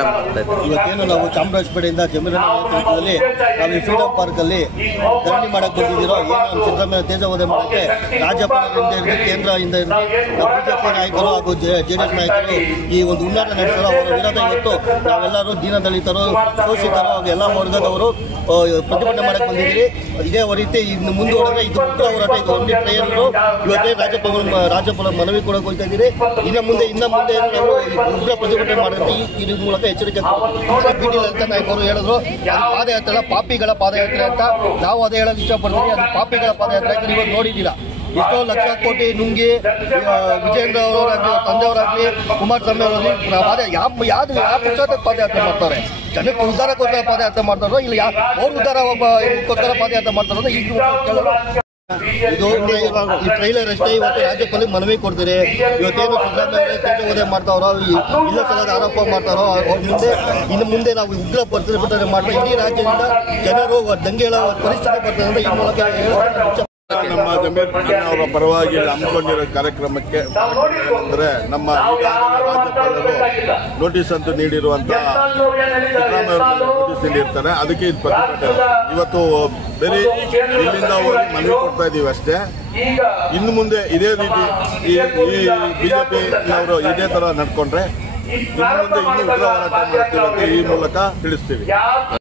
Program ಮಾಡ್ತಾ ಇದ್ದೀವಿ. ಇವತ್ತೇನು ನಾವು ಚಾಮರಾಜಪೇಟೆಯಿಂದ ಜಮೀರಣ್ಣ ನೇತೃತ್ವದಲ್ಲಿ ನಾವು ಈ ಫ್ರೀಡಂ ಪಾರ್ಕಲ್ಲಿ ಧರಣಿ ಮಾಡಕ್ಕೆ ಬಂದಿದ್ದೀರೋ, ಏನು ನಮ್ಮ ಸಿದ್ದರಾಮಯ್ಯ ತೇಜೋವಧೆ ಮಾಡೋಕ್ಕೆ ರಾಜ್ಯಪಾಲರಿಂದ ಹಿಡಿದು ಕೇಂದ್ರದಿಂದ ಹಿಡಿದು ಬಿಜೆಪಿ ನಾಯಕರು ಹಾಗೂ JDS ನಾಯಕರು ಈ ಒಂದು ಹುನ್ನಾರ ನಡೆಸಲು ಅವರ ವಿರೋಧ ಇವತ್ತು ನಾವೆಲ್ಲರೂ ದೀನದಲಿತರು, ಶೋಷಿತರು ಹಾಗೂ ಎಲ್ಲ ವರ್ಗದವರು ಪ್ರತಿಭಟನೆ ಮಾಡಕ್ಕೆ ಬಂದಿದ್ದೀರಿ. ಇದೇ ರೀತಿ ಇನ್ನು ಮುಂದುವರೆದ್ರೆ ಇದು ಉಗ್ರ ಹೋರಾಟ, ಇದು ಒಂದೇ ಟ್ರಯಲ್ಲು. ಇವತ್ತೇ ರಾಜ್ಯಪಾಲ ಮನವಿ ಕೊಡಕ್ಕೆ ಹೋಗ್ತಾ ಇದ್ದೀರಿ. ಇನ್ನು ಮುಂದೆ ನಾವು ಉಗ್ರ ಪ್ರತಿಭಟನೆ ಮಾಡೋದು ಈ ಮೂಲಕ ಎಚ್ಚರಿಕೆ ಬಿಡಿ ಲಲಿತಾ ನಾಯಕ್ ಅವರು ಹೇಳಿದ್ರು, ಪಾದಯಾತ್ರೆ ಪಾಪಿಗಳ ಪಾದಯಾತ್ರೆ ಅಂತ. ನಾವು ಅದೇ ಹೇಳೋಕೆ ಇಷ್ಟಪಡ್ತೀವಿ, ಅದು ಪಾಪಿಗಳ ಪಾದಯಾತ್ರೆ. ಯಾಕಂದ್ರೆ ಇವಾಗ ನೋಡಿದ್ದೀರಾ ಎಷ್ಟೋ ಲಕ್ಷ ಕೋಟಿ ನುಂಗಿ ವಿಜೇಂದ್ರ ಅವರಾಗಲಿ, ತಂದೆಯವರಾಗಲಿ, ಕುಮಾರಸ್ವಾಮಿ ಅವರಾಗಲಿ ಯಾವ ಪಕ್ಷದ ಪಾದಯಾತ್ರೆ ಮಾಡ್ತಾರೆ? ಜನಕ್ಕೆ ಉದ್ಧಾರಕ್ಕೋಸ್ಕರ ಪಾದಯಾತ್ರೆ ಮಾಡ್ತಾರೋ ಇಲ್ಲ ಅವ್ರ ಉದ್ಧಾರಕ್ಕೋಸ್ಕರ ಪಾದಯಾತ್ರೆ ಮಾಡ್ತಾರೋ ಈಗ ಇದು ಈ ಟ್ರೈಲರ್ ಅಷ್ಟೇ. ಇವತ್ತು ರಾಜ್ಯಪಾಲರಿಗೆ ಮನವಿ ಕೊಡ್ತೀರಿ. ಇವತ್ತೇನು ಸಿದ್ದರಾಮಯ್ಯ ತೇಜೋವಧೆ ಮಾಡ್ತಾರೋ, ಇಲ್ಲ ಸಲದ ಆರೋಪ ಮಾಡ್ತಾರೋ, ಇನ್ನು ಮುಂದೆ ನಾವು ಉಗ್ರ ಪ್ರತಿಭಟನೆ ಮಾಡ್ತೀವಿ. ಇಡೀ ರಾಜ್ಯದಿಂದ ಜನರು ದಂಗೆ ಹೇಳೋ ಪರಿಸ್ಥಿತಿ ಬರ್ತದೆ ಅಂತ ಈ ಮೂಲಕ ನಮ್ಮ ಜಮೀರ್ ಅವರ ಪರವಾಗಿ ಹಮ್ಮಿಕೊಂಡಿರೋ ಕಾರ್ಯಕ್ರಮಕ್ಕೆ ಅಂದರೆ ನಮ್ಮ ರಾಜ್ಯಪಾಲರು ನೋಟಿಸ್ ಅಂತ ನೀಡಿರುವಂತಹ ಸಿದ್ದರಾಮಯ್ಯ ನೋಟಿಸ್ ನೀಡಿರ್ತಾರೆ. ಅದಕ್ಕೆ ಇದು ಪ್ರತಿಭಟನೆ. ಇವತ್ತು ಬೇರೆ ಇಲ್ಲಿಂದ ಹೋಗಿ ಮನವಿ ಕೊಡ್ತಾ ಇದ್ದೀವಿ ಅಷ್ಟೇ. ಇನ್ನು ಮುಂದೆ ಇದೇ ರೀತಿ ಈ ಬಿಜೆಪಿಯವರು ಇದೇ ತರ ನಡ್ಕೊಂಡ್ರೆ ಇನ್ನು ಮುಂದೆ ಇನ್ನೂ ಉಗ್ರ ಹೋರಾಟ ಮಾಡ್ತೀವಿ ಅಂತ ಈ ಮೂಲಕ ತಿಳಿಸ್ತೀವಿ.